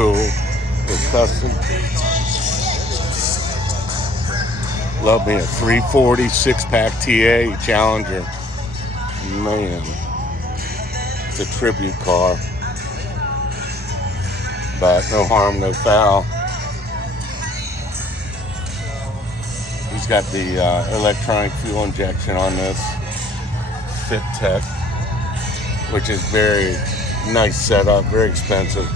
cool. It's custom. Love me a 340 6-pack TA Challenger. Man, it's a tribute car. But no harm, no foul. He's got the electronic fuel injection on this Fit Tech, which is very nice setup, very expensive.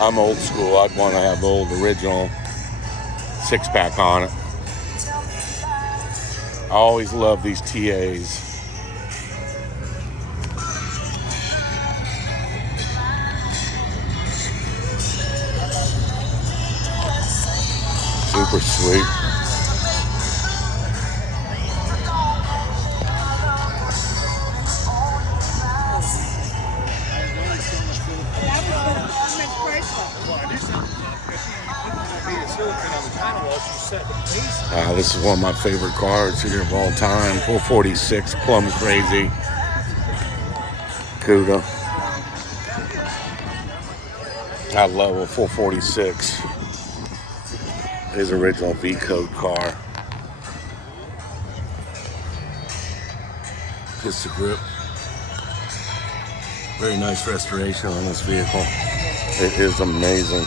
I'm old school. I'd want to have the old original 6-pack on it. I always love these TAs. Super sweet. This is one of my favorite cars here of all time. 446 Plum Crazy Cuda. I love a 446. His original V-Code car. Pistol grip. Very nice restoration on this vehicle. It is amazing.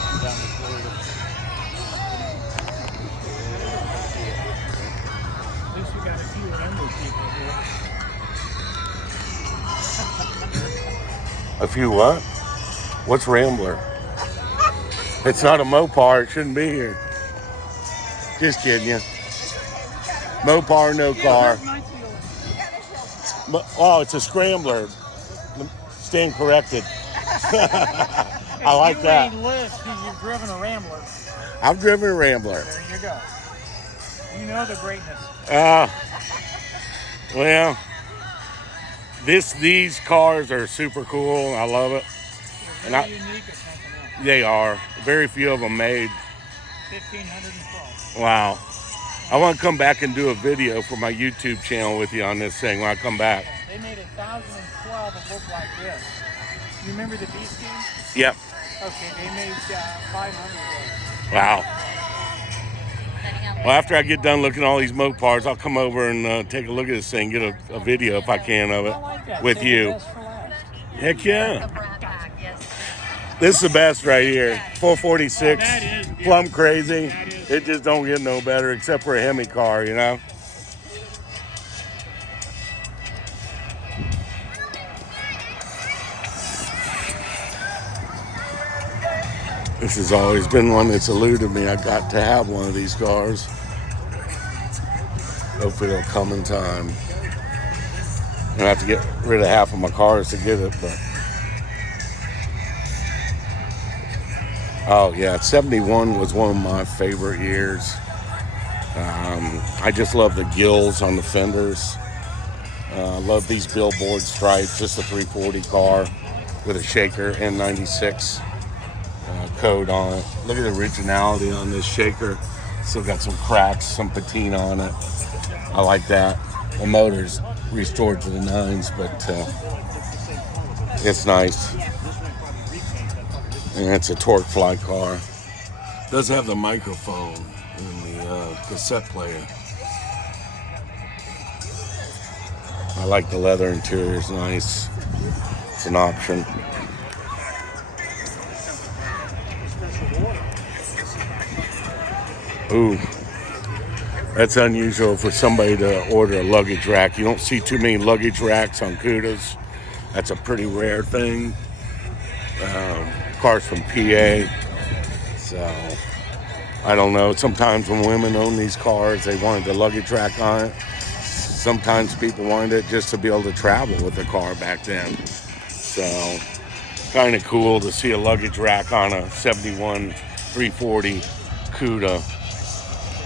A few what? What's Rambler? It's not a Mopar. It shouldn't be here. Just kidding you. Mopar, no car. Oh, it's a Scrambler. Stand corrected. I like that. You've driven a Rambler. I've driven a Rambler. There you go. You know the greatness. Well, these cars are super cool. I love it. They're unique or something else. They are. Very few of them made. 1,512. Wow. I want to come back and do a video for my YouTube channel with you on this thing when I come back. They made 1,012 that look like this. You remember the B scheme? Yep. Okay, they made 500 of those. Wow. Well, after I get done looking at all these Mopars, I'll come over and take a look at this thing, get a video if I can of it with you. Heck yeah. This is the best right here. 446, Plum Crazy. It just don't get no better except for a Hemi car, you know? This has always been one that's eluded me. I got to have one of these cars. Hopefully it'll come in time. I'm gonna have to get rid of half of my cars to get it, but oh yeah, 71 was one of my favorite years. I just love the gills on the fenders. Love these billboard stripes. Just a 340 car with a shaker N96 code on it. Look at the originality on this shaker. Still got some cracks, some patina on it. I like that. The motor's restored to the 9s, but it's nice. And it's a torque fly car. Does have the microphone in the cassette player. I like the leather interior, it's nice. It's an option. Ooh, that's unusual for somebody to order a luggage rack. You don't see too many luggage racks on Cudas. That's a pretty rare thing. Cars from PA. So, I don't know. Sometimes when women own these cars, they wanted the luggage rack on it. Sometimes people wanted it just to be able to travel with the car back then. So, kind of cool to see a luggage rack on a 71 340 Cuda.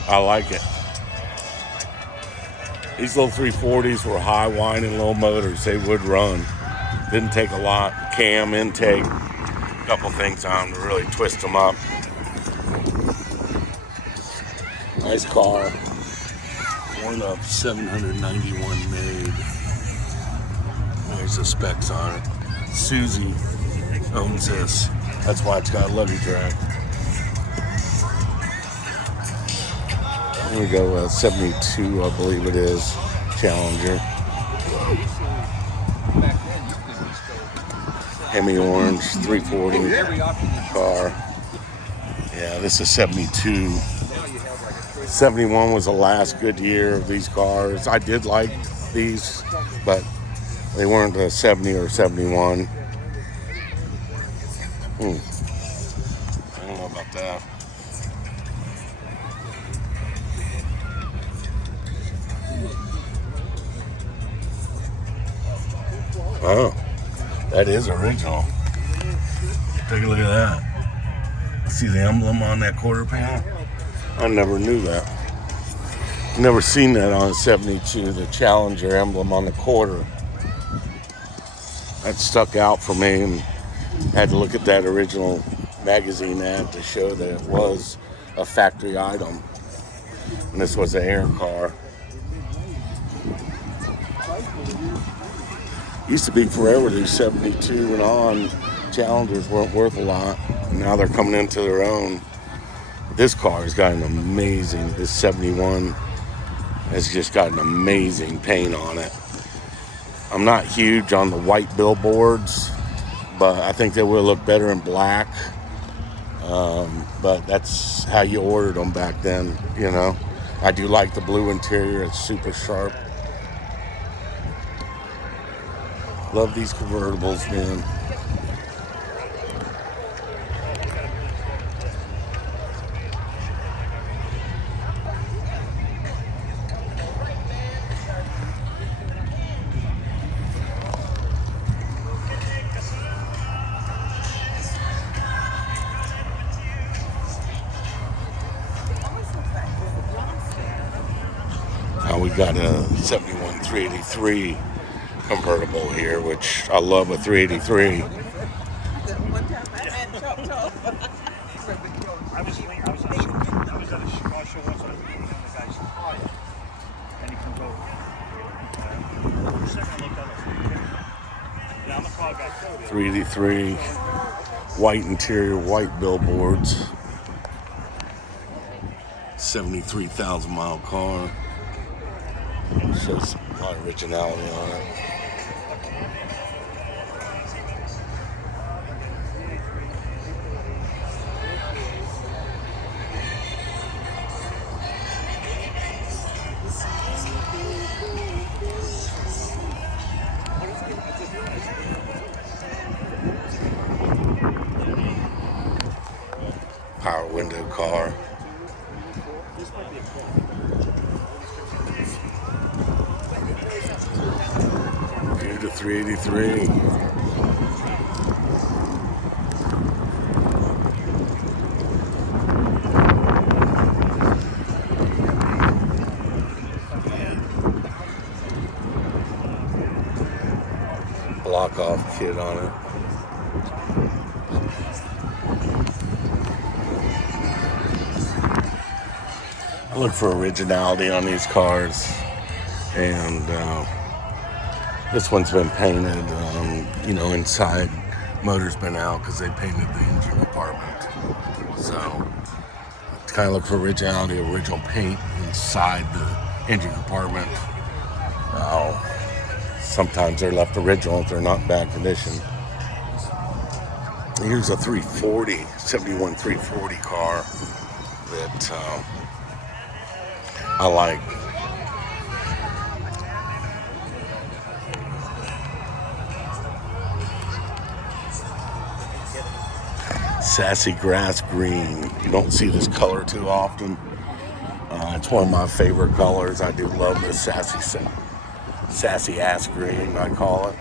I like it. These little 340s were high whining little motors. They would run. Didn't take a lot. Cam, intake, a couple things on them to really twist them up. Nice car. One of 791 made. There's the specs on it. Susie owns this. That's why it's got a luggage rack. Here we go, 72, I believe it is, Challenger. Hemi orange, 340 car. Yeah, this is 72. 71 was the last good year of these cars. I did like these, but they weren't a 70 or 71. I don't know about that. Oh, that is original. Take a look at that. See the emblem on that quarter panel? I never knew that. Never seen that on a 72, the Challenger emblem on the quarter. That stuck out for me, and had to look at that original magazine ad to show that it was a factory item. And this was an air car. Used to be forever, these 72 and on Challengers weren't worth a lot. Now they're coming into their own. This car has got an amazing, this 71 has just got an amazing paint on it. I'm not huge on the white billboards, but I think they will look better in black. But that's how you ordered them back then, you know. I do like the blue interior, it's super sharp. Love these convertibles, man. Now we got a 71 383 convertible here, which I love a 383. .383, white interior, white billboards, 73,000 mile car. Shows a lot of originality on it. Power window car. Here's the 383. Block off kit on it. I look for originality on these cars, and this one's been painted, you know, inside. Motor's been out because they painted the engine compartment. So, kind of look for originality, original paint inside the engine compartment. Sometimes they're left original if they're not in bad condition. Here's a 340, 71 340 car that I like. Sassy grass green. You don't see this color too often. It's one of my favorite colors. I do love this sassy ass green, I call it.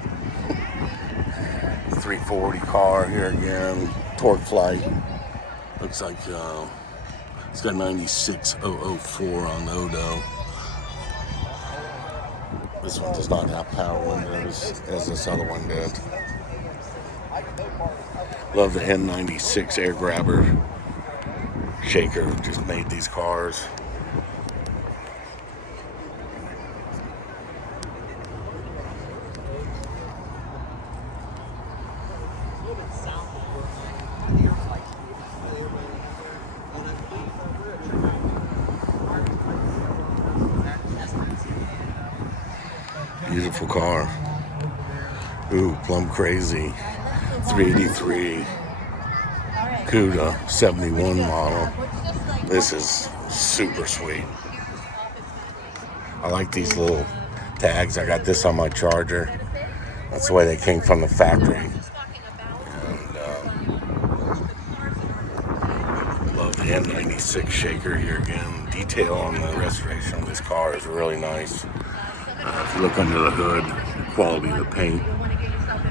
340 car here again. Torque Flight. Looks like it's got 96004 on the Odo. This one does not have power windows as this other one did. Love the N96 air grabber shaker. Just made these cars. Beautiful car. Ooh, Plum Crazy. 383 Cuda 71 model. This is super sweet. I like these little tags. I got this on my Charger. That's the way they came from the factory. And love the N96 shaker here again. Detail on the restoration of this car is really nice. If you look under the hood, quality of the paint,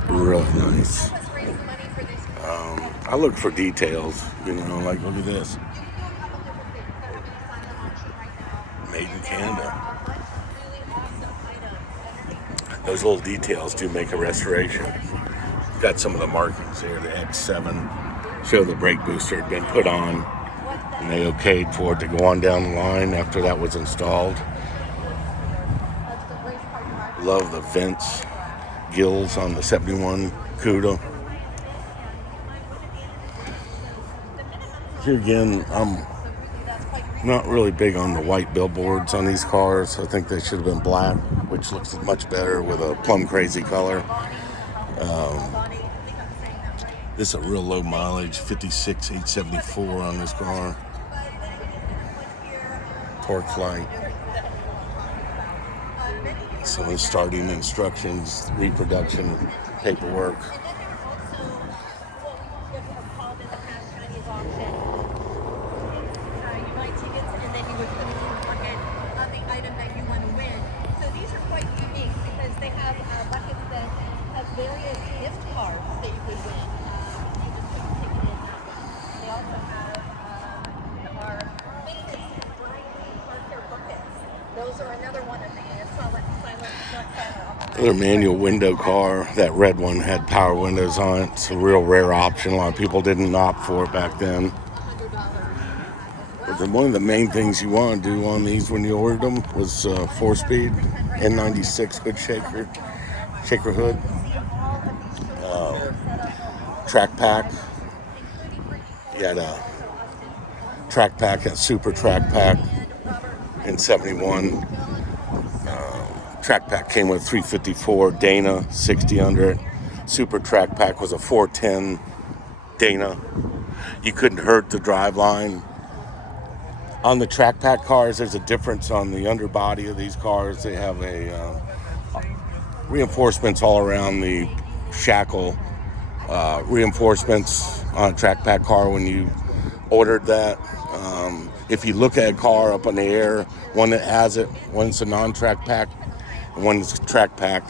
really nice. I look for details, like look at this. Made in Canada. Those little details do make a restoration. Got some of the markings here. The X7 show the brake booster had been put on, and they okayed for it to go on down the line after that was installed. Love the vents, gills on the 71 Cuda. Here again, I'm not really big on the white billboards on these cars. I think they should have been black, which looks much better with a Plum Crazy color. This is a real low mileage, 56,874 on this car. Torque light. Some of the starting instructions, reproduction paperwork. Various gift cards that you could win. You just put your ticket in that way. They also have our famous brightly Panther buckets. Those are another one of the Another manual window car. That red one had power windows on it. It's a real rare option. A lot of people didn't opt for it back then. But one of the main things you want to do on these when you ordered them was 4-speed N96 hood shaker hood. Track pack. You had a track pack, a super track pack in 71. Track pack came with 354 Dana 60 under it. Super track pack was a 410 Dana. You couldn't hurt the driveline. On the track pack cars, there's a difference on the underbody of these cars. They have a reinforcements all around the shackle. Reinforcements on a track pack car when you ordered that. If you look at a car up in the air, one that has it, one's a non-track pack, and one's a track pack,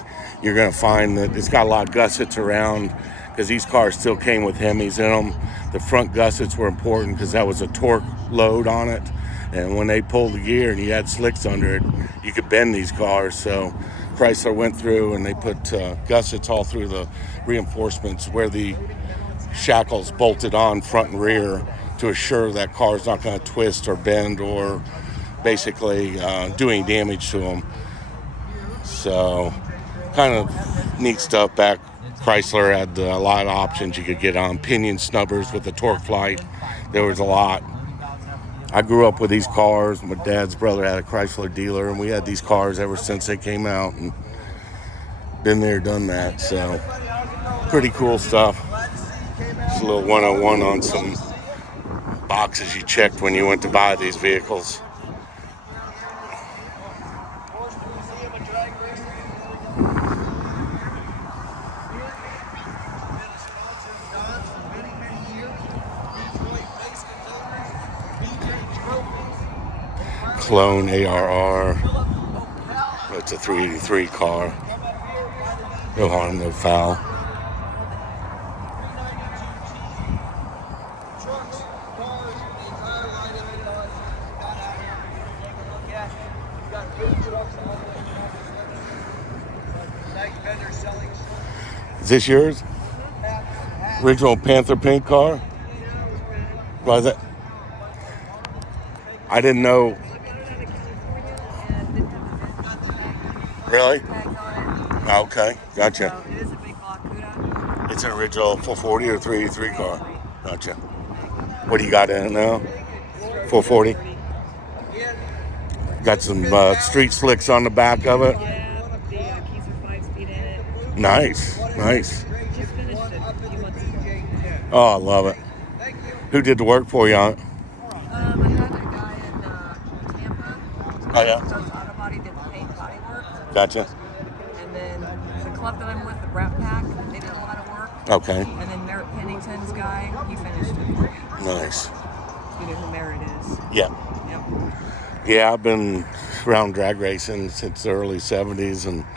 you're going to find that it's got a lot of gussets around because these cars still came with Hemis in them. The front gussets were important because that was a torque load on it, and when they pulled the gear and you had slicks under it, you could bend these cars. So Chrysler went through and they put gussets all through the reinforcements where the shackles bolted on front and rear to assure that car's not going to twist or bend or basically do any damage to them. So kind of neat stuff. Back Chrysler had a lot of options you could get on. Pinion snubbers with the torque flight. There was a lot. I grew up with these cars. My dad's brother had a Chrysler dealer, and we had these cars ever since they came out, and been there, done that. So pretty cool stuff. Just a little 101 on some boxes you checked when you went to buy these vehicles. Clone ARR. It's a 383 car. No harm, no foul. Is this yours? Original Panther paint car? Why is that? I didn't know. Really? Okay, gotcha. It is a big block Cuda. It's an original 440 or 383 car. Gotcha. What do you got in it now? 440? Got some street slicks on the back of it. Yeah, the keys are Nice, nice. Just finished it a few months ago. Oh, I love it. Who did the work for you on it? I had a guy in Tampa. Oh, yeah. Does auto body, did the paint body work. Gotcha. And then the club that I'm with, the Brat Pack, they did a lot of work. Okay. And then Merritt Pennington's guy, he finished it for me. Nice. You know who Merritt is? Yeah. Yep. Yeah, I've been around drag racing since the early 70s, and I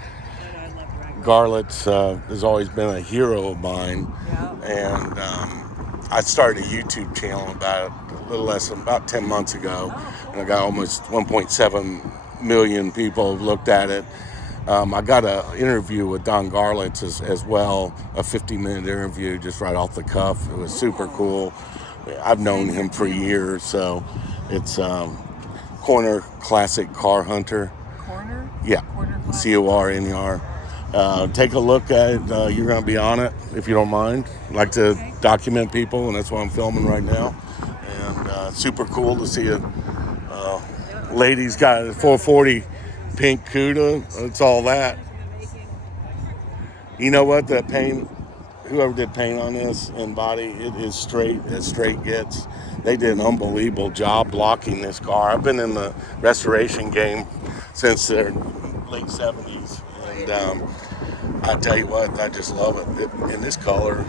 love drag Garlits has always been a hero of mine. Yep. And I started a YouTube channel about a little less than about 10 months ago, and I got almost 1.7 million people have looked at it. I got an interview with Don Garlits as well, a 50-minute interview just right off the cuff. It was super cool. I've known him for years, so it's Corner Classic Car Hunter. Corner? Yeah, Corner Classic. CORNER. Take a look at it. You're going to be on it, if you don't mind. I like to document people, and that's what I'm filming right now. And super cool to see a lady's got a 440 pink Cuda. It's all that. You know what? That paint, whoever did paint on this and body, it is straight as straight gets. They did an unbelievable job blocking this car. I've been in the restoration game since the late 70s. And I tell you what, I just love it. In this color,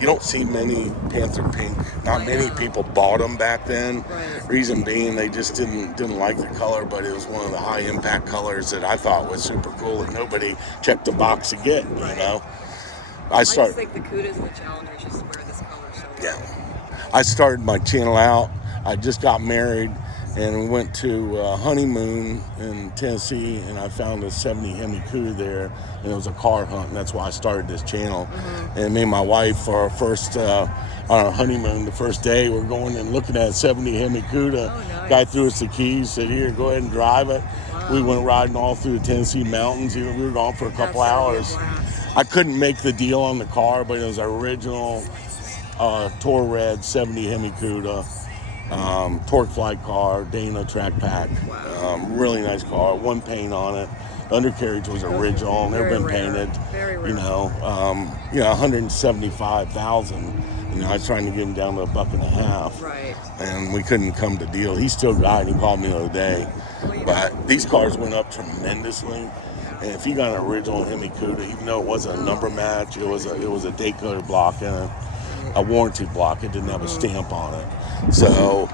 you don't see many Panther pink. Not many people bought them back then. Right. Reason being, they just didn't like the color, but it was one of the high impact colors that I thought was super cool that nobody checked the box to get, you know. I just think the Cudas and the Challengers just wear this color so well. Yeah. I started my channel out. I just got married and we went to a honeymoon in Tennessee, and I found a 70 Hemi Cuda there, and it was a car hunt, and that's why I started this channel. And me and my wife, for our first on our honeymoon, the first day, we're going and looking at a 70 Hemi Cuda. Nice. Guy threw us the keys, said, "Here, go ahead and drive it." We went riding all through the Tennessee mountains. We were gone for a couple hours. I couldn't make the deal on the car, but it was our original Tour Red 70 Hemi Cuda. Torque flight car, Dana track pack. Really nice car. One paint on it. The undercarriage was original, never been painted. Very rare. You know, 175,000. You know, I was trying to get him down to $1.50. Right. And we couldn't come to deal. He still got it. He called me the other day. But these cars went up tremendously. And if you got an original Hemi Cuda, even though it wasn't a number match, it was a date color block and a warranty block. It didn't have a stamp on it. So,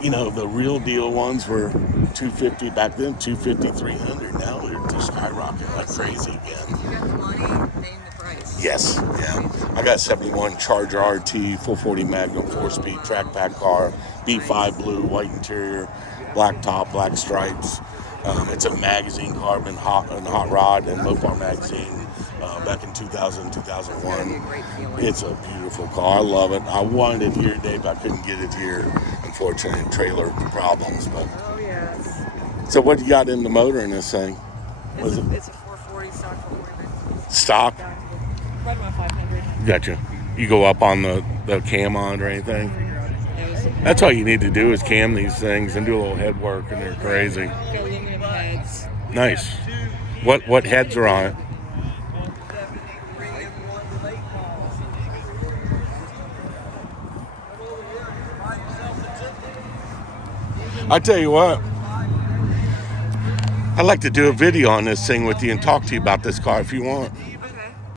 you know, the real deal ones were $250 back then, $250, $300. Now they're just skyrocketing like crazy again. You got the money, paying the price. Yes, yeah. I got a 71 Charger RT 440 Magnum 4-speed track pack car, B5 blue, white interior, black top, black stripes. It's a magazine car, been hot rod and Mopar magazine back in 2000, 2001. It's a beautiful car. I love it. I wanted it here today, but I couldn't get it here. Unfortunately, trailer problems. But Oh, yes. so what you got in the motor in this thing? It's a 440 stock 440. Stock? Right around 500. Gotcha. You go up on the cam on it or anything? That's all you need to do is cam these things and do a little head work, and they're crazy. Got aluminum heads. Nice. What heads are on it? I tell you what, I'd like to do a video on this thing with you and talk to you about this car if you want.